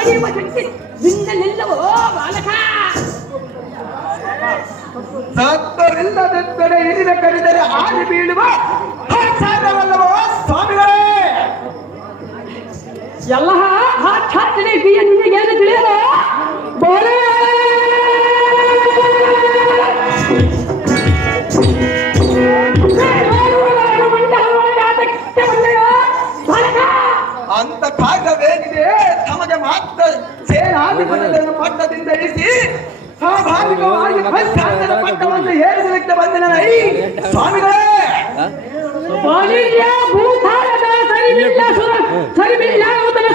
ತಡೆಯುವ ಶಕ್ತಿ ನಿನ್ನಲ್ಲಿಲ್ಲವೋ ಬಾಲಕ ಸತ್ತರಿಲ್ಲದೆತ್ತಡೆ ಇರಿದ ಕರೆದರೆ ಆಗಿ ಬೀಳುವ ಸಾಧ್ಯವಲ್ಲವೋ ಸ್ವಾಮಿಗಳೇ ಎಲ್ಲ ಆ ಛಾತ್ರೆ ಬಿಯ ನಿನಗೇನು ತಿಳಿಯಲ್ಲ ಬೋಲೆ ಅಂತ ಕಾಗವೇನಿದೆ ತಮಗೆ ಮಾತ್ರ ಸೇನಾಧಿಪತ್ಯವನ್ನು ಪಟ್ಟದಿಂದ ಇಳಿಸಿ ಸ್ವಾಭಾವಿಕವಾಗಿ ಪಂಚಾಂಗದ ಪಟ್ಟವನ್ನು ಏರಿಸಲಿಕ್ಕೆ ಬಂದಿನೈ ಸ್ವಾಮಿಗಳೇ! ವಾಣಿಜ್ಯ ಭೂತಾಳದ ಸರಿಬಿಲ್ಲ ಸುರ ಸರಿಬಿಲ್ಲ ಉತ್ತಮ